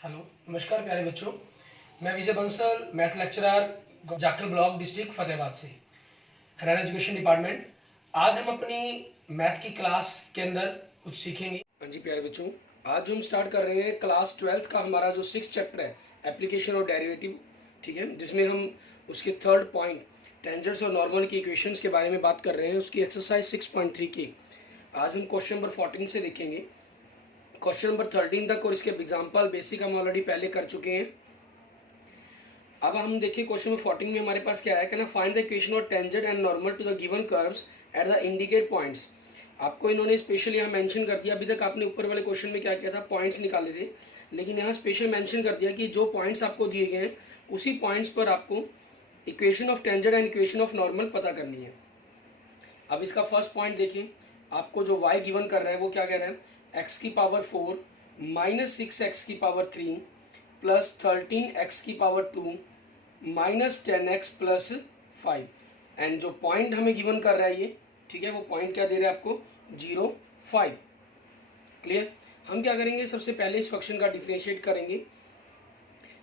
Hello, नमस्कार प्यारे बच्चों। मैं Vijay Bansal, math lecturer, Jakhal block, district Fatehabad से, हरियाणा एजुकेशन डिपार्टमेंट। आज हम अपनी मैथ की क्लास के अंदर कुछ सीखेंगे। हाँ जी प्यारे बच्चों, आज जो हम स्टार्ट कर रहे हैं क्लास 12th का हमारा जो 6th चैप्टर है, एप्लीकेशन और डेरिवेटिव, ठीक है, जिसमें हम उसके थर्ड पॉइंट टेंजेंट्स और नॉर्मल की इक्वेशंस के बारे में बात कर रहे हैं। उसकी एक्सरसाइज 6.3 की आज हम क्वेश्चन नंबर 14 से देखेंगे क्वेश्चन नंबर 13 तक, और इसके एग्जाम्पल बेसिक हम ऑलरेडी पहले कर चुके हैं। अब हम देखिए क्वेश्चन नंबर 14 में हमारे पास क्या है, कहना find the equation of tangent and normal to the given curves at the indicate points. आपको इन्होंने स्पेशल यहाँ मेंशन कर दिया। अभी तक आपने ऊपर वाले क्वेश्चन में क्या किया था, पॉइंट्स निकाले थे, लेकिन यहाँ स्पेशल मेंशन कर दिया कि जो पॉइंट्स आपको दिए गए हैं उसी पॉइंट्स पर आपको equation of tangent and equation of normal पता करनी है। अब इसका फर्स्ट पॉइंट देखें, आपको जो y गिवन कर रहा है वो क्या कह रहा है, x की पावर 4 माइनस 6x की पावर 3 प्लस 13x की power 2 minus 10x plus 5। And जो पॉइंट हमें गिवन कर रहा है ये, ठीक है, वो पॉइंट क्या दे रहा है आपको, 0, 5। क्लियर। हम क्या करेंगे, सबसे पहले इस फंक्शन का डिफरेंशिएट करेंगे।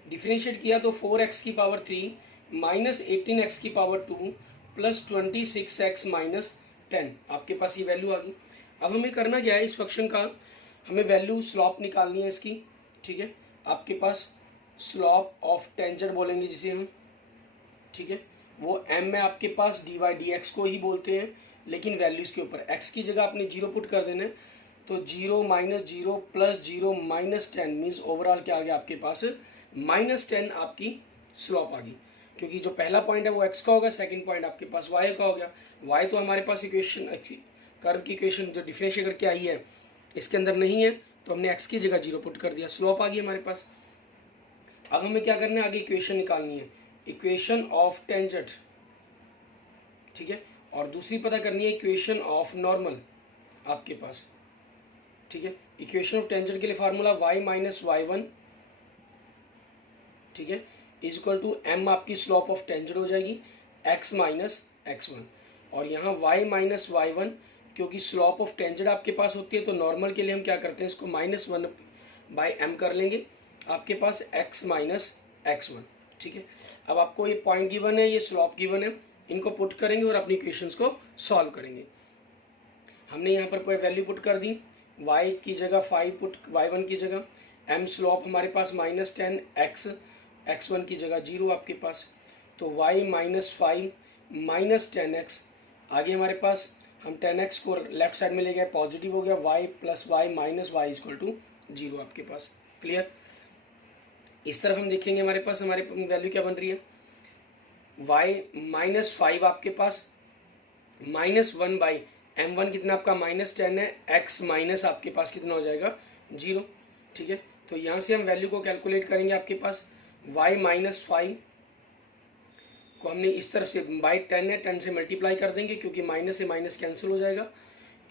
डिफरेंशिएट किया तो 4x की पावर 3 माइनस 18x की पावर 2 प्लस 26x माइनस 10, आपके पास ये वैल्यू आ गई। अब हमें करना क्या है, इस फंक्शन का हमें वैल्यू स्लॉप निकालनी है इसकी, ठीक है। आपके पास स्लॉप ऑफ टेंजेंट बोलेंगे जिसे हम, ठीक है, वो m है आपके पास, dy dx को ही बोलते हैं, लेकिन वैल्यूज के ऊपर x की जगह आपने 0 पुट कर देना है। तो 0 minus 0 plus 0 minus 10 means overall क्या आ गया आपके पास, माइनस 10 आपकी स्लॉप आ गई। क्योंकि जो पहला पॉइंट है वो x का होगा, सेकंड पॉइंट आपके पास y का हो गया। y तो हमारे पास इक्वेशन कर्व की इक्वेशन जो डिफरेंशिएट करके आई है इसके अंदर नहीं है, तो हमने x की जगह 0 पुट कर दिया, स्लॉप आ गई हमारे पास। अब हमें क्या करना है, आगे इक्वेशन निकालनी है, इक्वेशन ऑफ टेंजेंट, ठीक है, और दूसरी पता करनी है इक्वेशन ऑफ नॉर्मल आपके पास, ठीक है। इक्वेशन ऑफ टेंजेंट के लिए फार्मूला y माइनस y1, ठीक है, इज इक्वल टू m आपकी स्लॉप ऑफ टेंजेंट हो जाएगी x माइनस x1, और यहाँ y माइनस y1 क्योंकि स्लॉप ऑफ टेंजेंट आपके पास होती है तो नॉर्मल के लिए हम क्या करते हैं, इसको -1 बाई m कर लेंगे, आपके पास x माइनस x1, ठीक है। अब आपको ये पॉइंट गिवन है, ये स्लॉप गिवन है, इनको पुट करेंगे और अपनी इक्वेशंस को सॉल्व करेंगे। हमने यहाँ पर कोई वैल्यू पुट कर दी, y की जगह 5 पुट, y1 की जगह, m स्लॉप हमारे पास -10, x1 की जगह 0 आपके पास, तो y माइनस 5 माइनस 10x, आगे हमारे पास हम 10x को लेफ्ट साइड में ले गए, पॉजिटिव हो गया, y plus y minus y equal to 0 आपके पास। क्लियर। इस तरफ हम देखेंगे हमारे पास हमारी वैल्यू क्या बन रही है, y माइनस 5 आपके पास -1 बाई m1 कितना आपका -10 है, x माइनस आपके पास कितना हो जाएगा 0, ठीक है। तो यहाँ से हम वैल्यू को कैलकुलेट करेंगे, आपके पास y माइनस 5 को हमने इस तरफ से बाई 10 है, 10 से मल्टीप्लाई कर देंगे क्योंकि माइनस से माइनस कैंसिल हो जाएगा,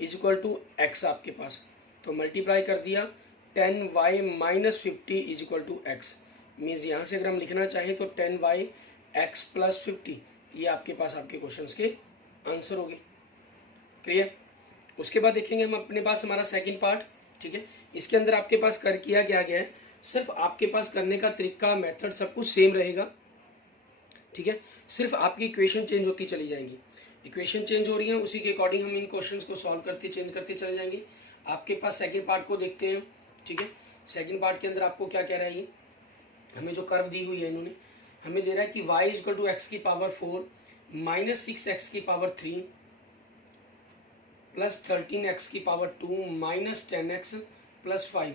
इज इक्वल टू x आपके पास, तो मल्टीप्लाई कर दिया 10y minus 50 is equal to x, means यहाँ से अगर हम लिखना चाहें तो 10y x प्लस 50, ये आपके पास आपके क्वेश्चंस के आंसर हो गए। क्लियर। उसके बाद देखेंगे हम अपने पास हमारा सेकंड पार्ट, ठीक है। इसके अंदर आपके पास कर किया क्या गया है, सिर्फ आपके पास करने का तरीका, मेथड सब कुछ सेम रहेगा, ठीक है, सिर्फ आपकी इक्वेशन चेंज होती चली जाएंगी। इक्वेशन चेंज हो रही है, उसी के अकॉर्डिंग हम इन क्वेश्चंस को सॉल्व करते चेंज करते चले जाएंगे। आपके पास सेकंड पार्ट को देखते हैं, ठीक है। सेकंड पार्ट के अंदर आपको क्या कह रहा है, ये हमें जो कर्व दी हुई है इन्होंने हमें दे रहा है कि y is equal to x की पावर 4 माइनस 6x की पावर 3 प्लस 13x की power 2 minus 10x plus 5।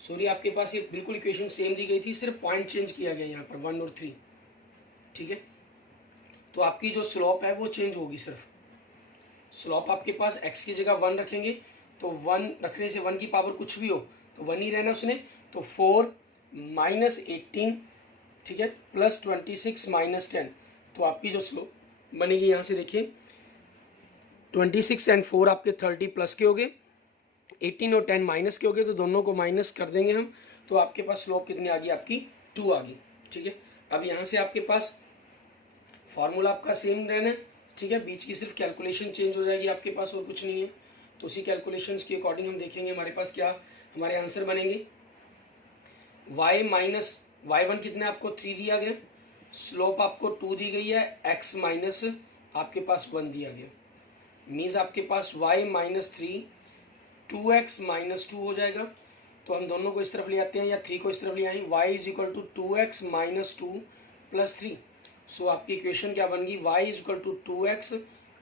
Sorry, आपके पास ये बिल्कुल इक्वेशन सेम दी गई थी, सिर्फ पॉइंट चेंज किया गया यहाँ पर 1 और 3, ठीक है। तो आपकी जो स्लॉप है वो चेंज होगी, सिर्फ स्लॉप आपके पास x की जगह 1 रखेंगे, तो 1 रखने से 1 की पावर कुछ भी हो तो 1 ही रहना उसने, तो 4 माइनस 18, ठीक है, प्लस 26 माइनस 10, तो आपकी जो स्लोप बनेगी यहाँ से देखिए 26 एंड 4 आपके 30 प्लस के हो गए, 18 और 10 माइनस के हो गए, तो दोनों को माइनस कर देंगे हम, तो आपके पास स्लोप कितनी आ गई, आपकी 2 आ गई, ठीक है। अब यहाँ से आपके पास फॉर्मूला आपका सेम रहना है, ठीक है, बीच की सिर्फ कैलकुलेशन चेंज हो जाएगी आपके पास, और कुछ नहीं है। तो उसी कैलकुलेशंस के अकॉर्डिंग हम देखेंगे हमारे पास क्या हमारे आंसर बनेंगे। वाई माइनस y1 कितना आपको 3 दिया गया, स्लोप आपको 2 दी गई है, x माइनस आपके पास 1 दिया गया, मीन्स आपके पास y माइनस 3 2x माइनस 2 हो जाएगा। तो हम दोनों को इस तरफ ले आते हैं या 3 को इस तरफ ले आएंगे, y is equal to 2x minus 2 plus 3। So आपकी इक्वेशन क्या बन गई, y is equal to 2x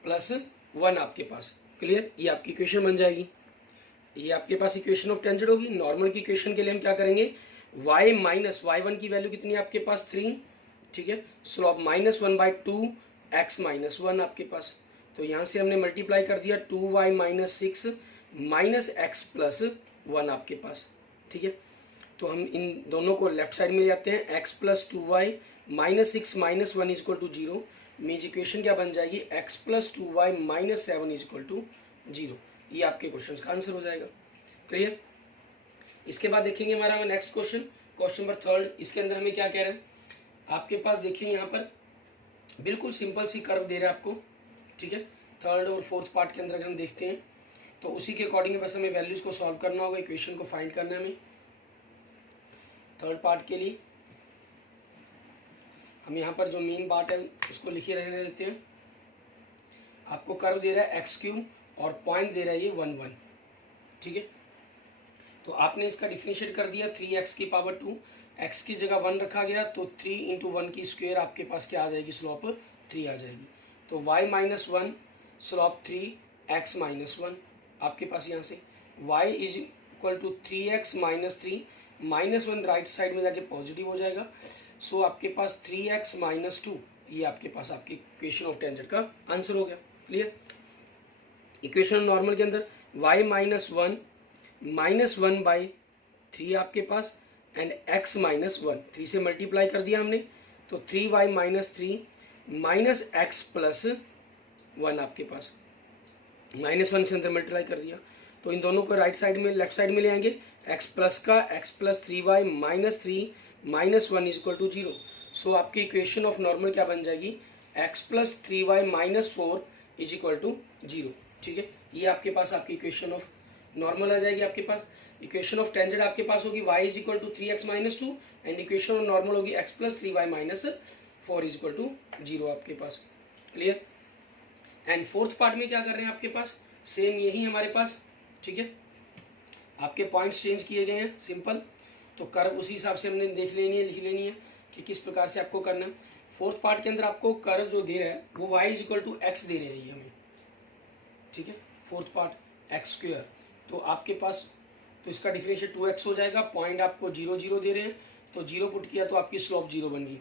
plus 1 आपके पास। क्लियर, ये आपकी इक्वेशन बन जाएगी। ये आपके पास इक्वेशन ऑफ टेंजेंट होगी। नॉर्मल की इक्वेशन के लिए हम क्या करेंगे, y माइनस y1 की वैल्यू कितनी है आपके पास 3, ठीक है, स्लोप माइनस 1/2 x माइनस 1 आपके पास। तो यहाँ से हमने मल्टीप्लाई कर दिया 2y minus 6 minus x plus 1 आपके पास, ठीक है। तो हम इन दोनों को लेफ्ट साइड में ले जाते हैं, x plus 2y minus 6 minus 1 is equal to 0। Means equation क्या बन जाएगी, x plus 2y minus 7 is equal to 0। ये आपके क्वेश्चन का आंसर हो जाएगा। क्लियर। इसके बाद देखेंगे हमारा नेक्स्ट क्वेश्चन, क्वेश्चन नंबर 3। इसके अंदर हमें क्या कह रहे हैं, आपके पास देखिए यहाँ पर बिल्कुल सिंपल सी कर्व दे रहा है आपको, ठीक है। थर्ड और फोर्थ पार्ट के अंदर हम देखते हैं तो उसी के अकॉर्डिंग बस हमें वैल्यूज को सॉल्व करना होगा, इक्वेशन को फाइंड करना है हमें। थर्ड पार्ट के लिए हम यहाँ पर जो मेन पार्ट है उसको लिखे रहने देते हैं। आपको कर्व दे रहा है x³ और पॉइंट दे रहा है ये 1 1, ठीक है। तो आपने इसका डिफरेंशिएट कर दिया 3x की पावर 2, x की जगह 1 रखा गया तो 3 इंटू 1 की स्क्वायर आपके पास क्या आ जाएगी, स्लोप 3 आ जाएगी। तो y minus 1 slope 3 x minus 1 आपके पास यहाँ से y is equal to 3x minus 3 minus 1 right side में जाके पॉजिटिव हो जाएगा। सो आपके पास 3x माइनस 2, ये आपके पास आपकी इक्वेशन ऑफ टेंजेंट का आंसर हो गया। क्लियर। इक्वेशन नॉर्मल के अंदर y माइनस 1 माइनस 1/3 आपके पास एंड x माइनस 1, 3 से मल्टीप्लाई कर दिया हमने तो 3y minus 3 minus x plus 1 आपके पास, माइनस 1 से अंदर मल्टीप्लाई कर दिया तो इन दोनों को राइट साइड में लेफ्ट साइड में ले आएंगे, x प्लस का x plus 3y minus 3 minus 1 is equal to 0। So आपकी इक्वेशन ऑफ नॉर्मल क्या बन जाएगी, x plus 3y minus 4 is equal to 0, ठीक है। ये आपके पास आपकी इक्वेशन ऑफ नॉर्मल आ जाएगी। आपके पास इक्वेशन ऑफ टेंजेंट आपके पास होगी y is equal to 3x minus 2 and equation of normal होगी x plus 3y minus 4 is equal to 0 आपके पास। क्लियर। एंड फोर्थ पार्ट में क्या कर रहे हैं आपके पास, सेम यही हमारे पास, ठीक है। आपके पॉइंट्स चेंज किए गए हैं, सिंपल। तो कर्व उसी हिसाब से हमने देख लेनी है, लिख लेनी है कि किस प्रकार से आपको करना है। फोर्थ पार्ट के अंदर आपको कर्व जो दे रहा है वो y is equal to x दे रहे हैं ये हमें, ठीक है। फोर्थ पार्ट x², तो आपके पास तो इसका डिफरेंशिएट 2x हो जाएगा। पॉइंट आपको 0 0 दे रहे हैं तो 0 पुट किया तो आपकी स्लोप 0 बन गई।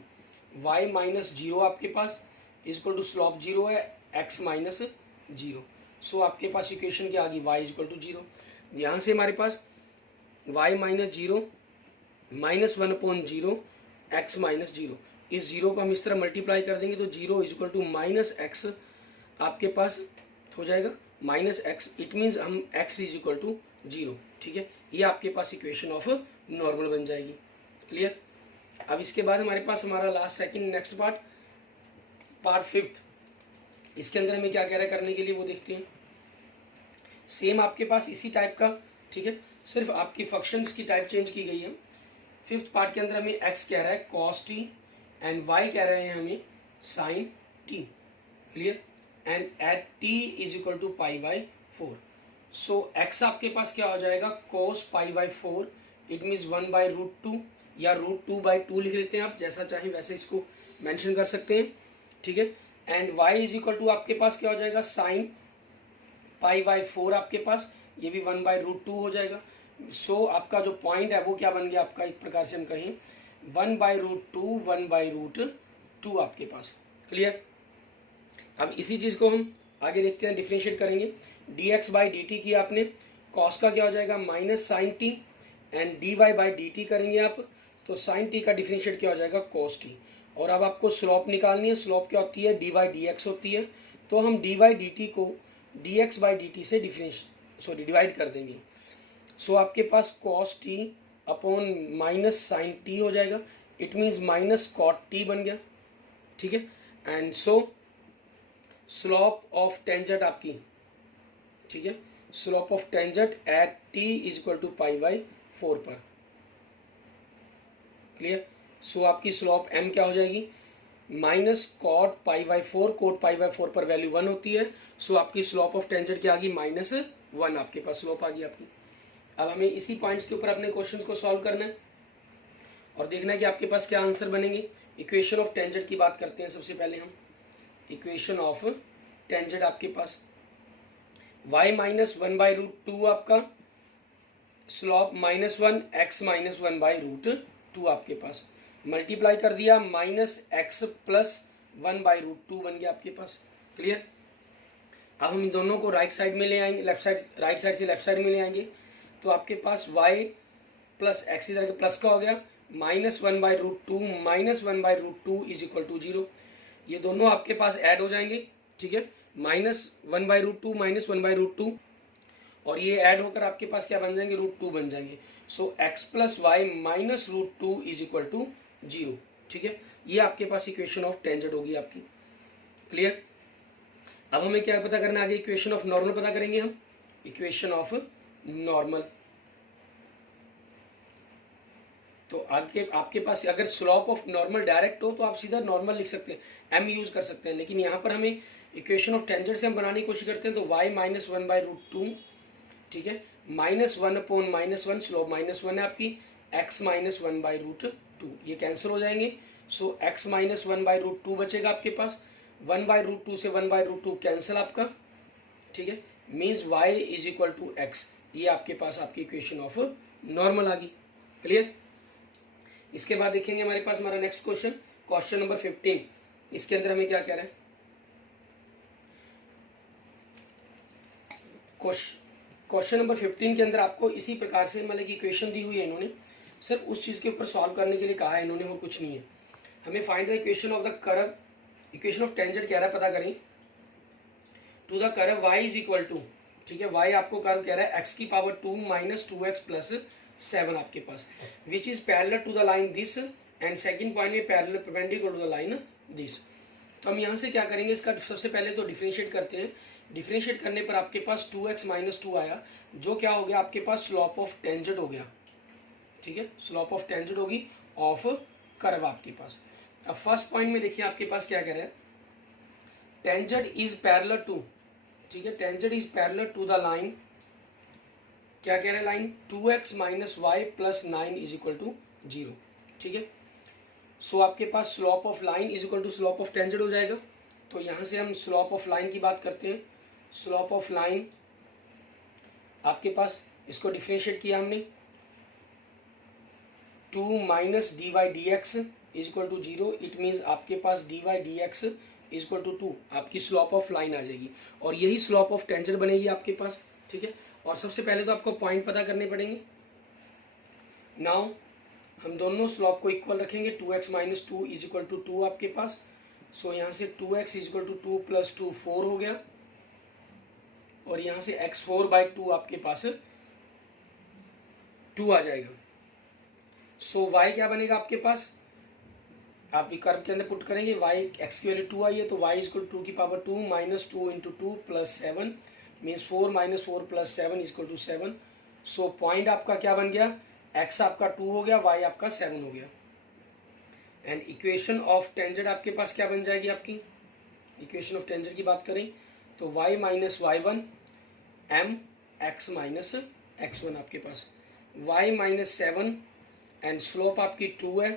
y माइनस 0 आपके पास इज इक्वल टू स्लोप 0 है x माइनस 0। सो आपके पास इक्वेशन क्या आ गई, y इज इक्वल टू 0। यहाँ से हमारे पास y minus 0 minus 1/0 x minus 0, इस 0 को हम इस तरह मल्टीप्लाई कर देंगे तो 0 is equal to minus x आपके पास हो जाएगा, माइनस x। इट मीन्स हम x इज इक्वल टू 0, ठीक है। ये आपके पास इक्वेशन ऑफ नॉर्मल बन जाएगी। क्लियर। अब इसके बाद हमारे पास हमारा last second next part fifth, इसके अंदर हमें क्या कह रहा है करने के लिए वो देखते हैं। सेम आपके पास इसी टाइप का, ठीक है, सिर्फ आपकी फंक्शंस की टाइप चेंज की गई है। फिफ्थ पार्ट के अंदर हमें x कह रहा है cos t एंड y कह रहे हैं हमें sin t। Clear. And at t is equal to π/4। So x आपके पास क्या हो जाएगा, cos π/4, इट मीन्स 1/√2 या √2/2 लिख लेते हैं आप, जैसा चाहें वैसे इसको मेंशन कर सकते हैं, ठीक है। And y is equal to आपके पास क्या हो जाएगा, sin π/4 आपके पास, ये भी 1/√2 हो जाएगा। सो आपका जो पॉइंट है वो क्या बन गया आपका, एक प्रकार से हम कहें 1/√2 1/√2 आपके पास। क्लियर। अब इसी चीज़ को हम आगे देखते हैं, डिफरेंशिएट करेंगे। dx/dt की आपने, cos का क्या हो जाएगा minus sin t and dy/dt करेंगे आप तो sin t का डिफरेंशिएट क्या हो जाएगा cos t। और अब आपको स्लोप निकालनी है, स्लोप क्या होती है dy/dx होती है, तो हम dy/dt को dx/dt से डिवाइड कर देंगे। सो आपके पास cos t upon minus sine t हो जाएगा, it means minus cot t बन गया, ठीक है। And so slope of tangent आपकी, ठीक है, slope of tangent at t is equal to π/4 पर, क्लियर। सो आपकी स्लोप m क्या हो जाएगी, minus cot pi by 4, cot pi by 4 पर वैल्यू 1 होती है। सो आपकी स्लोप ऑफ टेंजेंट क्या आ गई, -1 आपके पास स्लोप आ गई आपकी। अब हमें इसी पॉइंट्स के ऊपर अपने क्वेश्चंस को सॉल्व करना है और देखना है कि आपके पास क्या आंसर बनेंगे। इक्वेशन ऑफ टेंजेंट की बात करते हैं सबसे पहले हम। इक्वेशन ऑफ टेंजेंट आपके पास y माइनस 1/√2 आपका, स्लॉप -1, x माइनस 1/√2 आपके पास, मल्टीप्लाई कर दिया -x प्लस 1/√2 बन गया आपके पास। क्लियर। अब हम इन दोनों को राइट साइड में ले आएंगे, लेफ्ट साइड, राइट साइड से लेफ्ट साइड में ले आएंगे तो आपके पास y प्लस एक्स इधर के प्लस का हो गया, -1/√2 -1/√2 इज इक्वल टू 0। ये दोनों आपके पास ऐड हो जाएंगे, ठीक है, -1/√2 -1/√2 और ये ऐड होकर आपके पास क्या बन जाएंगे, √2 बन जाएंगे। So x plus y minus √2 is equal to 0, ठीक है। ये आपके पास इक्वेशन ऑफ टेंजेंट होगी आपकी। क्लियर। अब हमें क्या पता करना है आगे, इक्वेशन ऑफ नॉर्मल पता करेंगे हम। इक्वेशन ऑफ नॉर्मल, तो आपके पास अगर स्लोप ऑफ नॉर्मल डायरेक्ट हो तो आप सीधा नॉर्मल लिख सकते हैं, m यूज कर सकते हैं, लेकिन यहाँ पर हमें इक्वेशन ऑफ टेंजेंट से हम बनाने की कोशिश करते हैं तो y माइनस 1/√2, ठीक है, -1/-1 स्लोप -1 है आपकी, x माइनस 1/√2 ये कैंसिल हो जाएंगे। सो x माइनस 1/√2 बचेगा आपके पास, 1/√2 से 1/√2 कैंसिल आपका, ठीक है, means y is equal to x। ये आपके पास आपकी इक्वेशन ऑफ नॉर्मल आ गई। क्लियर। इसके बाद देखेंगे हमारे पास हमारा नेक्स्ट क्वेश्चन, क्वेश्चन नंबर 15। इसके अंदर हमें क्या कह रहा है, क्वेश्चन नंबर 15 के अंदर आपको इसी प्रकार से मतलब की इक्वेशन दी हुई है इन्होंने, सिर्फ उस चीज़ के ऊपर सॉल्व करने के लिए कहा है इन्होंने, वो कुछ नहीं है। हमें find the equation of the curve, equation of tangent कह रहा है पता करें, to the curve y is equal to, ठीक है, y आपको कर्व कह रहा है x की पावर 2 माइनस 2x प्लस 7 आपके पास, which is parallel to the line this, and second point में parallel perpendicular to the line this. तो हम यहाँ से क्या करेंगे, इसका सबसे पहले तो डिफरेंशिएट करते हैं। डिफरेंशिएट करने पर आपके पास 2x माइनस 2 आया, जो क्या हो गया आपके पास स्लोप ऑफ टेंजेंट हो गया, ठीक है, स्लोप ऑफ टेंजेंट होगी ऑफ कर्व आपके पास। अब फर्स्ट पॉइंट में देखिए आपके पास क्या कह रहा है, टेंजेंट इज पैरेलल टू, ठीक है, tangent is parallel to the line, क्या कह रहा है line, 2x minus y plus 9 is equal to 0, ठीक है। सो आपके पास slope of line is equal to slope of tangent हो जाएगा। तो यहाँ से हम स्लोप ऑफ लाइन की बात करते हैं। स्लोप ऑफ लाइन आपके पास, इसको डिफरेंशिएट किया हमने, 2 minus D Y D X is equal to 0, it means आपके पास D Y D X is equal to 2 आपकी स्लोप ऑफ लाइन आ जाएगी, और यही स्लोप ऑफ टेंजेंट बनेगी आपके पास, ठीक है। और सबसे पहले तो आपको पॉइंट पता करने पड़ेंगे। नाउ हम दोनों स्लोप को इक्वल रखेंगे, 2x minus 2 is equal to 2 आपके पास। सो यहाँ से 2x is equal to 2 plus 2 4 हो गया, और यहाँ से x4/2 आपके पास 2 आ जाएगा। सो y क्या बनेगा आपके पास, आप कर्व के अंदर पुट करेंगे, y x की वैल्यू 2 आई है तो y इज इक्वल टू 2 की power 2 minus 2 into 2 plus 7 means 4 minus 4 plus 7 is equal to 7। So point आपका क्या बन गया, x आपका 2 हो गया, y आपका 7 हो गया, एंड इक्वेशन ऑफ टेंजेंट आपके पास क्या बन जाएगी आपकी, इक्वेशन ऑफ टेंजेंट की बात करें तो y minus y1 m x minus x1 आपके पास, y माइनस 7 एंड स्लोप आपकी 2 है,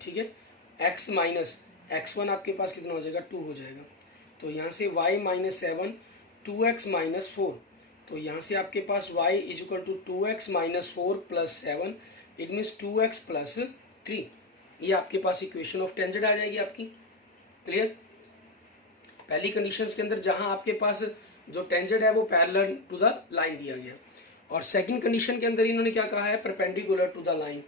ठीक है, x माइनस x1 आपके पास कितना हो जाएगा, 2 हो जाएगा। तो यहाँ से y माइनस 7 2x माइनस 4, तो यहाँ से आपके पास y is equal to 2x minus 4 plus 7, it means 2x plus 3। ये आपके पास इक्वेशन ऑफ टेंजेंट आ जाएगी आपकी। क्लियर। पहली कंडीशंस के अंदर जहाँ आपके पास जो टेंजेंट है वो पैरेलल टू द लाइन दिया गया, और सेकंड कंडीशन के अंदर इन्होंने क्या कहा है, परपेंडिकुलर टू द लाइन,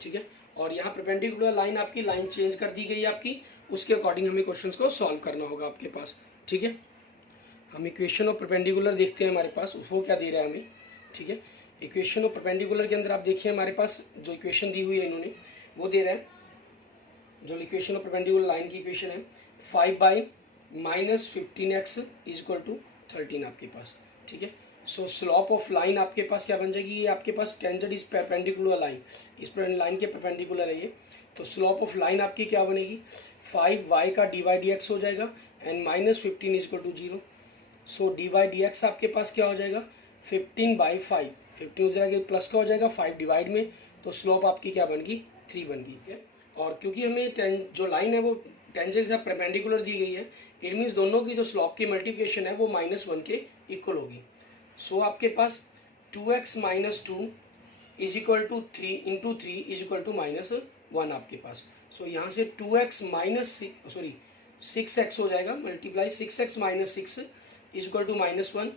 ठीक है, और यहाँ परपेंडिकुलर लाइन आपकी लाइन चेंज कर दी गई है आपकी, उसके अकॉर्डिंग हमें क्वेश्चंस को सॉल्व करना होगा आपके पास, ठीक है। हम इक्वेशन ऑफ परपेंडिकुलर देखते हैं हमारे पास वो क्या दे रहा है हमें, ठीक है। इक्वेशन ऑफ परपेंडिकुलर के अंदर आप देखिए हमारे पास जो इक्वेशन दी हुई है इन्होंने वो दे रहा है, जो इक्वेशन ऑफ परपेंडिकुलर लाइन की इक्वेशन है 5 by minus 15x is equal to 13 आपके पास, ठीक है। सो स्लॉप ऑफ लाइन आपके पास क्या बन जाएगी, ये आपके पास टेंजेंट इज परपेंडिकुलर लाइन, इस लाइन के परपेंडिकुलर है ये। तो स्लॉप ऑफ लाइन आपकी क्या बनेगी, 5y का dy dx हो जाएगा and -15 is equal to 0। So dy dx आपके पास क्या हो जाएगा, 15/5, 15 हो जाएगा प्लस का हो जाएगा 5 डिवाइड में, तो स्लोप आपकी क्या बन गई, 3 बन गई है। और क्योंकि हमें जो लाइन है वो टेंजेंट के साथ परपेंडिकुलर दी गई है, इट मीन्स दोनों की जो स्लॉप की मल्टीप्लिकेशन है वो -1 के इक्वल होगी। सो आपके पास 2x - 2 is equal to 3 into 3 is equal to -1 आपके पास। सो यहाँ से 2x - 6x हो जाएगा, multiply 6x - 6 is equal to -1।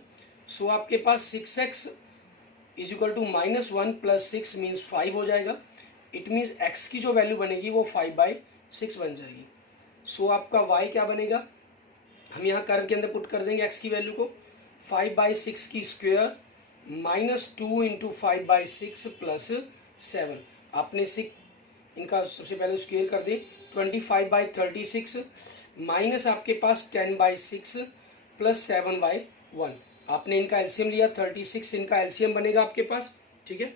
So आपके पास 6x is equal to -1 plus 6 means 5 हो जाएगा। इट मीन्स x की जो वैल्यू बनेगी वो 5/6 बन जाएगी। सो आपका y क्या बनेगा, हम यहाँ कर्व के अंदर पुट कर देंगे x की वैल्यू को, 5/6 की स्क्वायर -2 इंटू 5/6 प्लस 7। आपने इनका सबसे पहले स्क्वायर कर दें, 25/36 माइनस आपके पास 10/6 प्लस 7/1। आपने इनका एलसीएम लिया 36, इनका एलसीएम बनेगा आपके पास, ठीक है।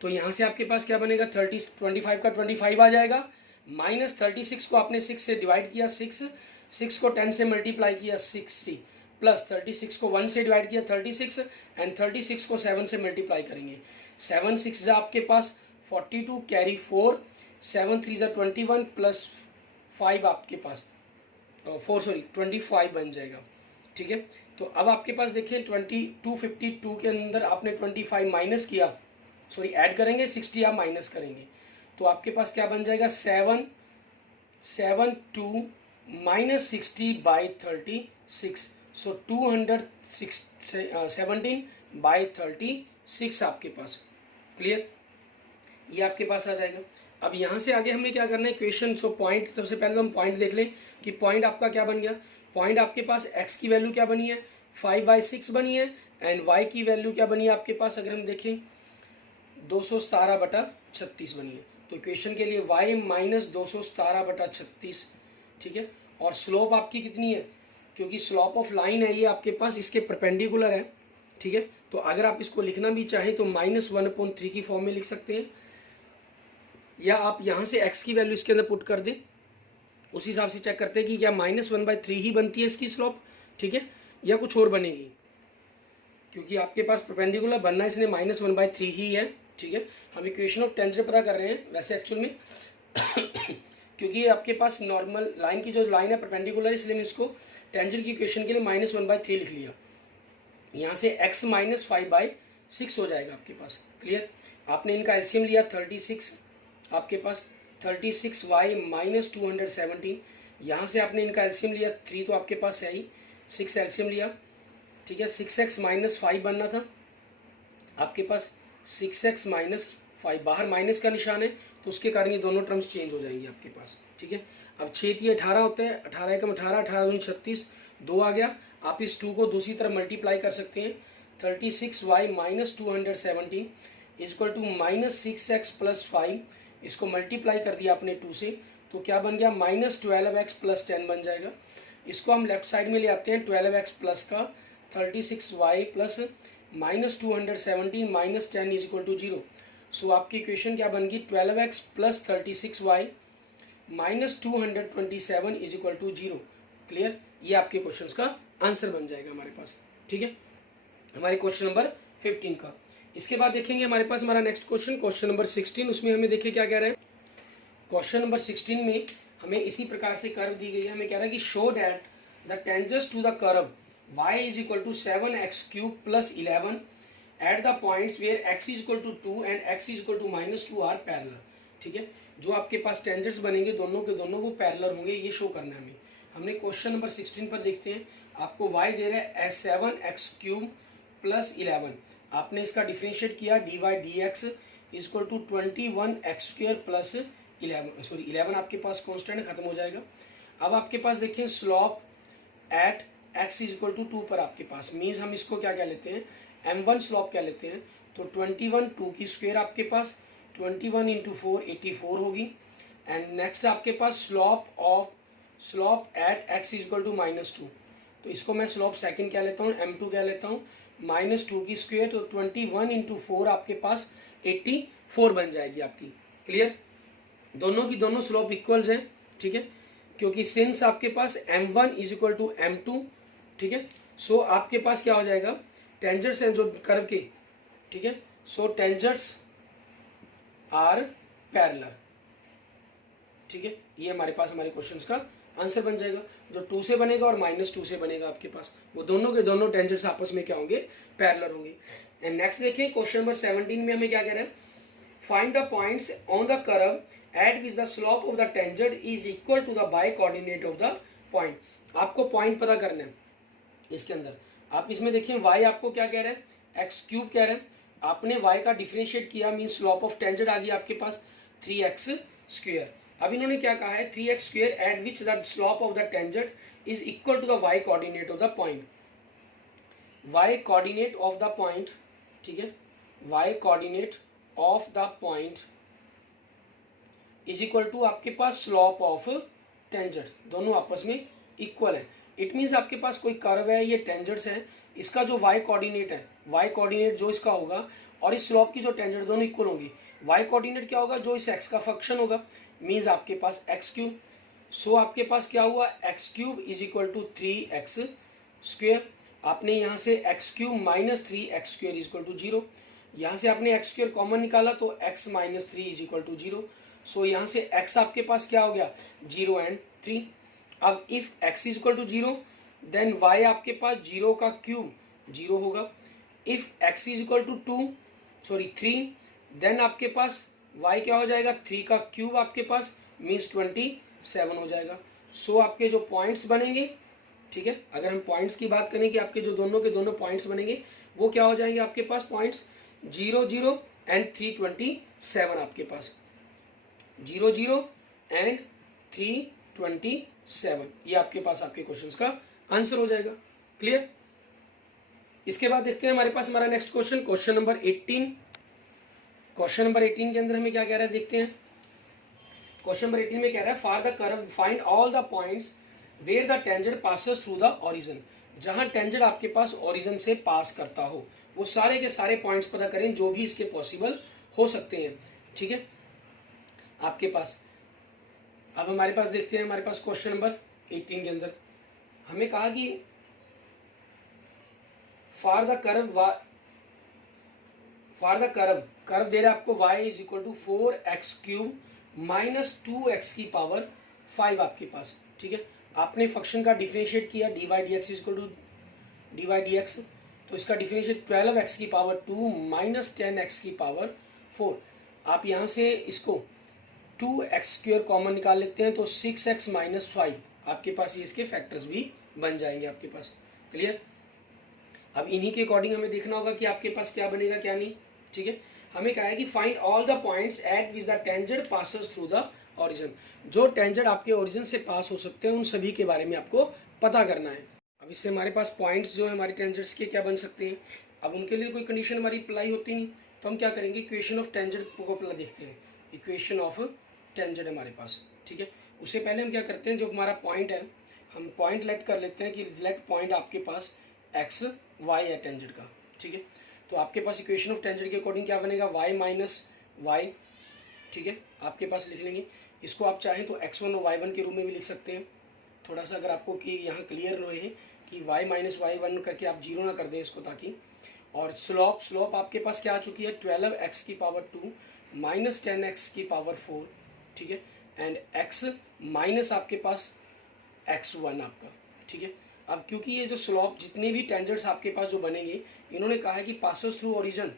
तो यहाँ से आपके पास क्या बनेगा, 25 का 25 आ जाएगा, -36 को आपने 6 से डिवाइड किया, 6 को 10 से मल्टीप्लाई किया 60, प्लस 36 को 1 से डिवाइड किया 36 एंड 36 को 7 से मल्टीप्लाई करेंगे। 7 6 जा आपके पास 42 कैरी 4, 7 3 जा 21 प्लस 5 आपके पास 25 बन जाएगा, ठीक है। तो अब आपके पास देखिए 252 के अंदर आपने 25 माइनस किया, सॉरी ऐड करेंगे, 60 आप माइनस करेंगे, तो आपके पास क्या बन जाएगा, 7 माइनस 60/36। सो 217/36 आपके पास, क्लियर, ये आपके पास आ जाएगा। अब यहाँ से आगे हमें क्या करना है, इक्वेशन। सो पॉइंट, सबसे पहले तो हम पॉइंट देख लें कि पॉइंट आपका क्या बन गया। पॉइंट आपके पास x की वैल्यू क्या बनी है, 5/6 बनी है, एंड y की वैल्यू क्या बनी है आपके पास, अगर हम देखें 217/36 बनी है। तो इक्वेशन के लिए y -217/36, ठीक है। और स्लोप आपकी कितनी है, क्योंकि स्लोप ऑफ लाइन है ये आपके पास, इसके परपेंडिकुलर है, ठीक है। तो अगर आप इसको लिखना भी चाहें तो -1/3 की फॉर्म में लिख सकते हैं, या आप यहाँ से x की वैल्यू इसके अंदर पुट कर दें, उस हिसाब से चेक करते हैं कि क्या -1/3 ही बनती है इसकी स्लोप, ठीक है, या कुछ और बनेगी, क्योंकि आपके पास परपेंडिकुलर बनना इसने -1/3 ही है, ठीक है। हम इक्वेशन ऑफ टेंजेंट पता कर रहे हैं वैसे एक्चुअल में क्योंकि आपके पास नॉर्मल लाइन की जो लाइन है परपेंडिकुलर, इसलिए मैं इसको टेंजेंट की इक्वेशन के लिए -1/3 लिख लिया। यहाँ से x - 5/6 हो जाएगा आपके पास, क्लियर। आपने इनका एलसीएम लिया 36, आपके पास 36y - 217, यहाँ से आपने इनका एलसीएम लिया 3, तो आपके पास है ही 6 एलसीएम लिया, ठीक है। 6x - 5 बनना था आपके पास, 6x - 5, बाहर माइनस का निशान है तो उसके कारण ये दोनों टर्म्स चेंज हो जाएंगी आपके पास, ठीक है। अब 6 ये 18 होते हैं, 18 एकम 18, 18 दूनी 36, 2 आ गया। आप इस 2 को दूसरी तरफ मल्टीप्लाई कर सकते हैं, 36y - 217 is equal to -6x + 5, इसको मल्टीप्लाई कर दिया आपने 2 से, तो क्या बन गया, -12x + 10 बन जाएगा। इसको हम लेफ्ट साइड में ले आते हैं, 12x प्लस का 36y plus -217 - 10 is equal to 0। So आपकी इक्वेशन क्या बन गई, 12x + 36y - 227 is equal to 0, clear. ये आपके क्वेश्चंस का आंसर बन जाएगा हमारे पास, ठीक है, हमारे क्वेश्चन नंबर 15 का। इसके बाद देखेंगे हमारे पास हमारा नेक्स्ट क्वेश्चन नंबर 16, उसमें हमें देखिए क्या कह रहे हैं। क्वेश्चन नंबर 16 में हमें इसी प्रकार से कर्व दी गई है, हमें कह रहा है कि show that the tangents to the curve y is equal to 7x³ + 11 at the points where x is equal to 2 and x is equal to -2 are parallel, ठीक है। जो आपके पास टेंजेंट्स बनेंगे दोनों के दोनों वो पैरेलल होंगे, ये शो करना है हमें। हमने क्वेश्चन नंबर 16 पर देखते हैं, आपको y दे रहा है 7x³ + 11, आपने इसका डिफरेंशिएट किया dy dx is equal to 21x² + 11 आपके पास कांस्टेंट खत्म हो जाएगा। अब आपके पास देखें slope at x is equal to 2 पर आपके पास, मीन्स हम इसको क्या कह लेते हैं, m1 स्लोप कह लेते हैं। तो 21 2 की स्क्वायर आपके पास 21 × 4 84 होगी। एंड नेक्स्ट आपके पास slope at x is equal to -2, तो इसको मैं स्लोप सेकंड कह लेता हूँ, m2 कह लेता हूँ। -2 की स्क्वायर, तो 21 इंटू 4 आपके पास 84 बन जाएगी आपकी। क्लियर? दोनों की दोनों स्लोप इक्वल्स हैं, ठीक है, क्योंकि सिंस आपके पास m1 is equal to m2, ठीक है, सो आपके पास क्या हो जाएगा, टेंजेंट्स हैं जो कर्व के, ठीक है, सो टेंजेंट्स आर पैरेलल, ठीक है, ये हमारे पास हमारे क्वेश्चंस का आंसर बन जाएगा। जो 2 से बनेगा और -2 से बनेगा आपके पास, वो दोनों के दोनों टेंजेंट्स आपस में क्या होंगे, पैरेलल होंगे। एंड नेक्स्ट देखिए क्वेश्चन नंबर 17 में हमें क्या कह रहा है, find the points on the curve at which the slope of the tangent is equal to the by coordinate of the point. आपको पॉइंट पता करना है इसके अंदर। आप इसमें देखिए y आपको क्या कह रहा है, एक्स क्यूब कह रहा है, आपने y का डिफरेंशिएट किया, मीन स्लोप ऑफ टेंजेंट आ गई आपके पास 3x स्क्वायर। अब इन्होंने क्या कहा है, 3x square at which the slope of the tangent is equal to the y coordinate of the point. y coordinate of the point, ठीक है, y coordinate of the point is equal to आपके पास slope of tangent, दोनों आपस में equal है। It means आपके पास कोई कर्व है, ये टेंजेंट्स है, इसका जो y कोऑर्डिनेट है, y कोऑर्डिनेट जो इसका होगा और इस स्लोप की जो टेंजेंट, दोनों इक्वल होंगी। y कोऑर्डिनेट क्या होगा, जो इस x का फंक्शन होगा, मीन्स आपके पास एक्स क्यूब। सो आपके पास क्या हुआ, x cube is equal to 3x square. आपने यहाँ से x cube minus 3x square is equal to 0, यहाँ से आपने एक्स स्क्वेयर कॉमन निकाला तो x minus 3 is equal to 0। So यहाँ से x आपके पास क्या हो गया, 0 एंड 3। अब if x is equal to 0 then y आपके पास 0 का क्यूब 0 होगा। If x is equal to 3 then आपके पास y क्या हो जाएगा, 3 का क्यूब आपके पास मीन्स 27 हो जाएगा। सो आपके जो पॉइंट्स बनेंगे, ठीक है, अगर हम पॉइंट्स की बात करें कि आपके जो दोनों के दोनों पॉइंट्स बनेंगे वो क्या हो जाएंगे आपके पास, पॉइंट्स 0 0 एंड 327 आपके पास 0 0 एंड 327, ये आपके पास आपके क्वेश्चंस का आंसर हो जाएगा। क्लियर? इसके बाद देखते हैं हमारे पास हमारा next question, question number 18। Question number 18 के अंदर हमें क्या कह रहा है देखते हैं। क्वेश्चन नंबर 18 में कह रहा है for the curve find all the points where the tangent passes through the origin. जहां टेंजेंट आपके पास ओरिजिन से पास करता हो, वो सारे के सारे पॉइंट्स पता करें जो भी इसके पॉसिबल हो सकते हैं, ठीक है, आपके पास। अब हमारे पास देखते हैं हमारे पास क्वेश्चन नंबर 18 के अंदर हमें कहा कि फॉर द कर्व दे रहा है आपको y is equal to 4x cube minus 2x की पावर 5 आपके पास, ठीक है। आपने फंक्शन का डिफरेंशिएट किया dy dx is equal to dy dx, तो इसका डिफरेंशिएट 12x की पावर 2 माइनस 10x की पावर 4। आप यहाँ से इसको 2x स्क्वेयर कॉमन निकाल लेते हैं तो 6x माइनस 5 आपके पास ये इसके फैक्टर्स भी बन जाएंगे आपके पास। क्लियर? अब इन्हीं के अकॉर्डिंग हमें देखना होगा कि आपके पास क्या बनेगा क्या नहीं, ठीक है। हमें कहा है कि find all the points at which the tangent passes through the origin. जो टेंजेंट आपके ओरिजिन से पास हो सकते हैं उन सभी के बारे में आपको पता करना है। अब इससे हमारे पास पॉइंट्स जो है हमारे टेंजेंट्स के क्या बन सकते हैं। अब उनके लिए कोई कंडीशन हमारी अप्लाई होती नहीं, तो हम क्या करेंगे, इक्वेशन ऑफ टेंजेंट को अपना देखते हैं। इक्वेशन ऑफ टेंजेंट हमारे पास, ठीक है। उससे पहले हम क्या करते हैं, जो हमारा पॉइंट है हम पॉइंट लेट कर लेते हैं कि लेट पॉइंट आपके पास एक्स वाई है टेंजेंट का, ठीक है। तो आपके पास इक्वेशन ऑफ टेंजेंट के अकॉर्डिंग क्या बनेगा, y माइनस वाई, ठीक है, आपके पास लिख लेंगे। इसको आप चाहें तो x1 और y1 के रूप में भी लिख सकते हैं। थोड़ा सा अगर आपको कि यहाँ क्लियर रहे कि y माइनस y1 करके आप जीरो ना कर दें इसको, ताकि। और स्लोप आपके पास क्या आ चुकी है, 12x की पावर 2 माइनस 10x की पावर 4, ठीक है, एंड x माइनस आपके पास x1 आपका, ठीक है। अब क्योंकि ये जो स्लोप जितने भी टेंजेंट्स आपके पास जो बनेंगे, इन्होंने कहा है कि पासेस थ्रू ओरिजिन,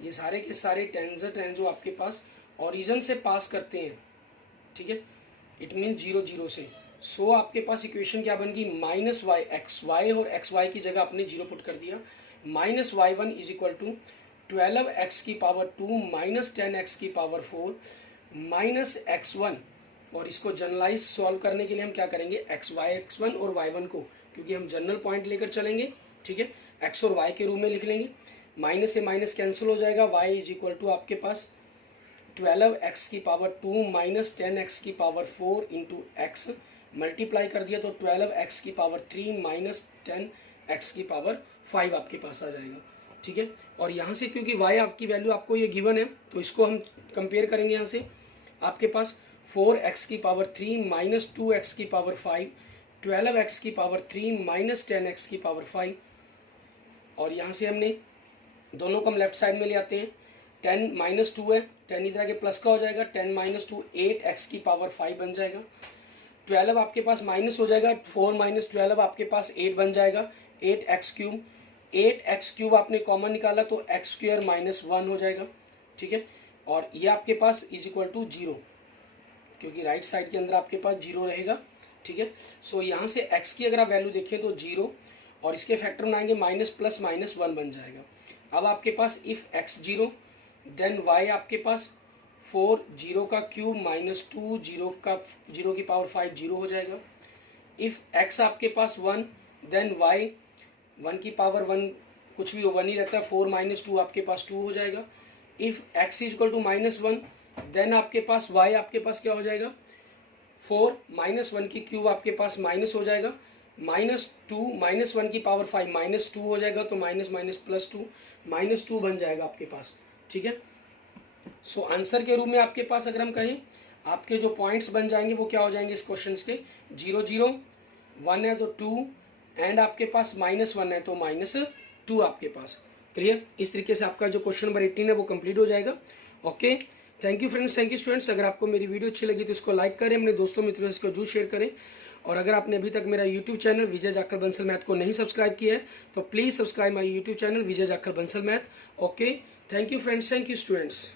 ये सारे के सारे टेंजेंट हैं जो आपके पास ओरिजिन से पास करते हैं, ठीक है। इट मीन 0 0 से। सो आपके पास इक्वेशन क्या बन गई, माइनस वाई एक्स वाई और एक्स वाई की जगह आपने 0 पुट कर दिया। Minus y one is equal to 12x की पावर 2 माइनस 10x की पावर 4 माइनस x1। और इसको जनरलाइज सॉल्व करने के लिए हम क्या करेंगे, x1 और y1 को, क्योंकि हम जनरल पॉइंट लेकर चलेंगे, ठीक है, x और y के रूप में लिख लेंगे। माइनस से माइनस कैंसिल हो जाएगा, y इज इक्वल टू आपके पास 12x की पावर 2 माइनस 10x की पावर 4 इंटू एक्स, मल्टीप्लाई कर दिया तो 12x की पावर 3 माइनस 10x की पावर 5 आपके पास आ जाएगा, ठीक है। और यहाँ से क्योंकि y आपकी वैल्यू आपको ये गिवन है तो इसको हम कंपेयर करेंगे। यहाँ से आपके पास 4x की पावर 3 माइनस 2x की पावर 5, 12x की पावर 3 माइनस 10x की पावर 5, और यहाँ से हमने दोनों को हम लेफ्ट साइड में ले आते हैं। 10 माइनस 2 है, 10 इधर आके प्लस का हो जाएगा, 10 माइनस 2 8x की पावर 5 बन जाएगा। 12 आपके पास माइनस हो जाएगा, 4 माइनस 12 आपके पास 8 बन जाएगा, 8x क्यूब। 8x क्यूब आपने कॉमन निकाला तो x स्क्वायर माइनस 1 हो जाएगा, ठीक है। और ये आपके पास इज इक्वल टू 0, क्योंकि राइट साइड के अंदर आपके पास 0 रहेगा, ठीक है। सो यहाँ से x की अगर आप वैल्यू देखें तो 0, और इसके फैक्टर बनाएंगे माइनस प्लस माइनस 1 बन जाएगा। अब आपके पास इफ़ x 0 देन y आपके पास 4 0 का क्यूब माइनस 2 0 की पावर 5 0 हो जाएगा। इफ़ x आपके पास 1 देन y 1 की पावर 1 कुछ भी हो 1 ही रहता है, 4 माइनस 2 आपके पास 2 हो जाएगा। If x is equal to minus 1 then आपके पास y आपके पास क्या हो जाएगा, 4 माइनस 1 की क्यूब आपके पास माइनस हो जाएगा, माइनस 2 माइनस 1 की पावर 5 माइनस 2 हो जाएगा, तो माइनस माइनस प्लस 2 माइनस 2 बन जाएगा आपके पास, ठीक है। सो आंसर के रूप में आपके पास अगर हम कहें आपके जो पॉइंट्स बन जाएंगे वो क्या हो जाएंगे इस क्वेश्चन के, 0 0 1 है तो 2, एंड आपके पास माइनस 1 है तो माइनस 2 आपके पास। क्लियर? इस तरीके से आपका जो क्वेश्चन नंबर 18 है वो कंप्लीट हो जाएगा। Okay, thank you friends, thank you students. अगर आपको मेरी वीडियो अच्छी लगी तो इसको लाइक करें, अपने दोस्तों मित्रों से इसको जरूर शेयर करें, और अगर आपने अभी तक मेरा यूट्यूब चैनल विजय जाखड़ बंसल मैथ को नहीं सब्सक्राइब किया है तो please subscribe my YouTube channel Vijay Jakhar Bansal math. Okay, thank you friends, thank you students.